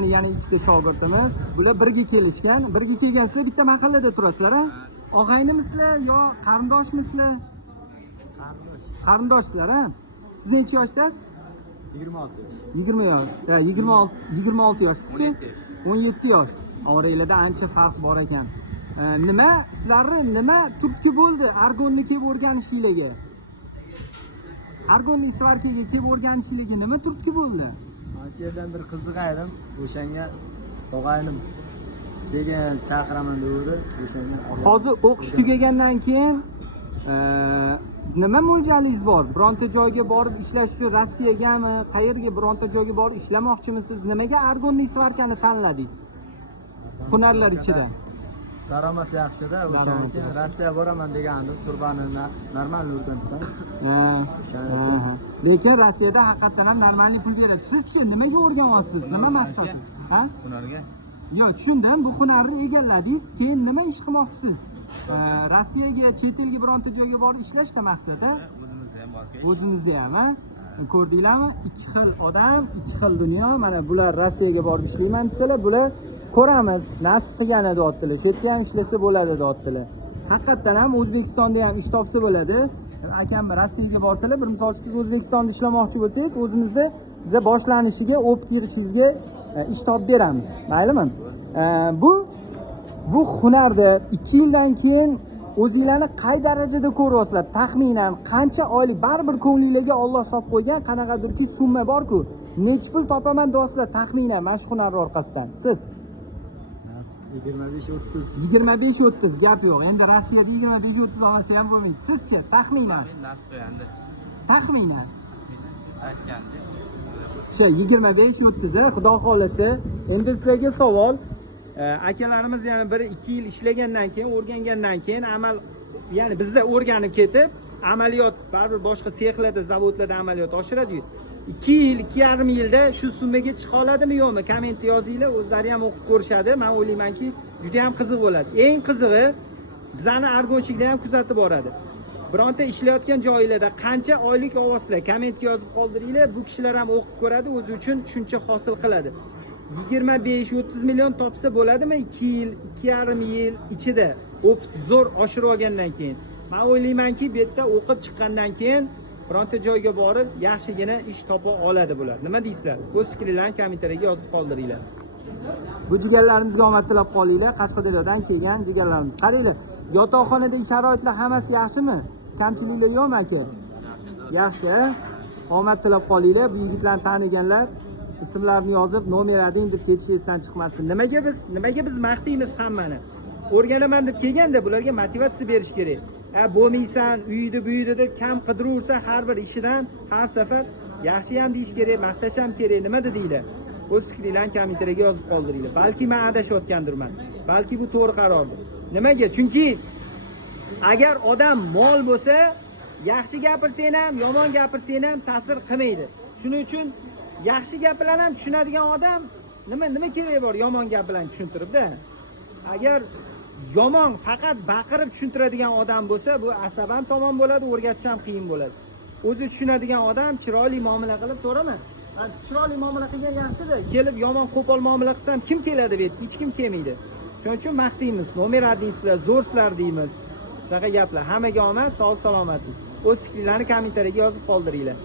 Yana ikkita shogirdimiz. Bular birga kelishgan. Birga kelgansizlar, bitta mahallada turasizlar, ha? Og'aynimisizlar yo qarindoshmisizlar? Qarindoshsizlar, ha? Siz necha yoshdasiz? 26 yosh. 20 yosh. 26 yoshsiz-chi? 17 yosh. Oranglarda ancha farq bor ekan. Nima sizlarni nima turtki bo'ldi argonni kelib o'rganishinglarga? Argonni svarkaga kelib o'rganishinglarga nima turtki bo'ldi? Yerdan bir qiziqaydim, o'shanga tog'aynim kelgan chaqiraman dedi, o'shanga. Hozir o'qish tugagandan keyin nima mo'ljallingiz bor? Bironta joyga borib ishlash uchun Rossiyagami, qayerga bironta joyga borib ishlamoqchimisiz? Nimaga argonni svarkani tanladingiz? Hunarlar ichida. Daromad yaxshi-da, o'shaning uchun Rossiyaga boraman degandim, turbani normal o'rgansam. Lekin Rossiyada haqiqatan ham normal pul beradi. Siz-chi nimaga o'rganyapsiz? Nima maqsad? Ha? Hunarga. Yo'q, tushundim. Bu hunarni egalladingiz, keyin nima ish qilmoqchisiz? Rossiyaga, chet elga bironta joyga borib ishlashda maqsad, ha? O'zimizda ham bor. O'zimizda ham, ha? Ko'rdinglarmi? Ikki xil odam, ikki xil dunyo. Mana bular Rossiyaga borib ishlayman desalar, bular ko'ramiz, nasib qilgani deyaptilar. Shu yerda ham ishlasa bo'ladi deyaptilar. Haqiqatan ham O'zbekistonda ham ish topsa bo'ladi. Akam Rossiyaga borsalar, bir misol siz O'zbekistonda ishlamoqchi bo'lsangiz, o'zimizda biza boshlanishiga, opit yig'ishingizga ish topib beramiz. Maylimi? Bu hunarda 2 yildan keyin o'zingizlarni qay darajada ko'ryapsizlar? Taxminan qancha oylik baribir ko'nglingizga Alloh solib qo'ygan qanaqadirki summa bor-ku, necha pul topaman deyapsizlar taxminan mana shu hunar orqasidan. Siz 25-30 gap yo'q. Endi Rossiyada 25-30 olsa ham bo'lmaydi. Sizchi taxminan? Taxminan. O'sha 25-30 xudo xolasa. Endi sizlarga savol. Akalarimiz yana 1-2 yil ishlagandan keyin, o'rgangandan keyin amal, ya'ni bizda o'rganib ketib, amaliyot baribir boshqa sexlarda, zavodlarda amaliyot oshiradi-yu. 2 yil, 2,5 yilda shu summaga chiqa oladimi yo'qmi? Kommentda yozinglar, o'zlari ham o'qib ko'rishadi. Men o'ylaymanki, juda ham qiziq bo'ladi. Eng qizig'i bizani argonchikda ham kuzatib boradi. Bironta ishlayotgan joylarda qancha oylik olasizlar, kommentga yozib qoldiringlar. Bu kishilar ham o'qib ko'radi, o'zi uchun tushuncha hosil qiladi. 25-30 million topsa bo'ladimi 2 yil, 2,5 yil ichida o'qib zo'r oshirib olgandan keyin? Men o'ylaymanki, bu yerda o'qib chiqqandan keyin bironta joyga borib yaxshigina ish topa oladi bular. Nima deysizlar? O'z fikringizni kommentariyga yozib qoldiringlar. Bu jigarlarimizga omad tilab qolinglar. Qashqadaryodan kelgan jigarlarimiz. Qaranglar, yotoqxonadagi sharoitlar hammasi yaxshimi? Kamchiliklar yo'qmi aka? Yaxshi. Omad tilab qolinglar. Bu yigitlarni taniganlar ismlarini yozib, nomer ading deb ketishingizdan chiqmasin. Nimaga biz maqtaymiz hammani? O'rganaman deb kelganda bularga motivatsiya berish kerak. Bo'lmaysan, uyida deb kam qidirursa har bir ishidan har safar yaxshi ham deyish kerak, maqtash ham kerak. Nima dedinglar? O'z fikringizni kommentariyaga yozib qoldiringlar. Balki men adashayotgandirman. Balki bu to'g'ri qarordir. Nimaga? Chunki agar odam mol bo'lsa, yaxshi gapirsang ham, yomon gapirsang ham ta'sir qilmaydi. Shuning uchun yaxshi gap bilan ham tushunadigan odam nima kerak bor yomon gap bilan tushuntiribda. Agar yomon faqat baqirib tushuntiradigan odam bo'lsa, bu asabam tomon bo'ladi, o'rgatish ham qiyin bo'ladi. O'zi tushunadigan odam chiroyli muomala qilib, to'g'rimi? Chiroyli muomala qilgan yaxshi-da. Kelib yomon qo'pol muomala qilsam kim keladi bu yerga? Hech kim kelmaydi. Shuning uchun maqtaymiz, nomer adingizlar, zo'rsizlar deymiz. Shunaqa gaplar. Hammaga omad, sog' salomatlik. O'z fikringizni kommentariyaga yozib qoldiringlar.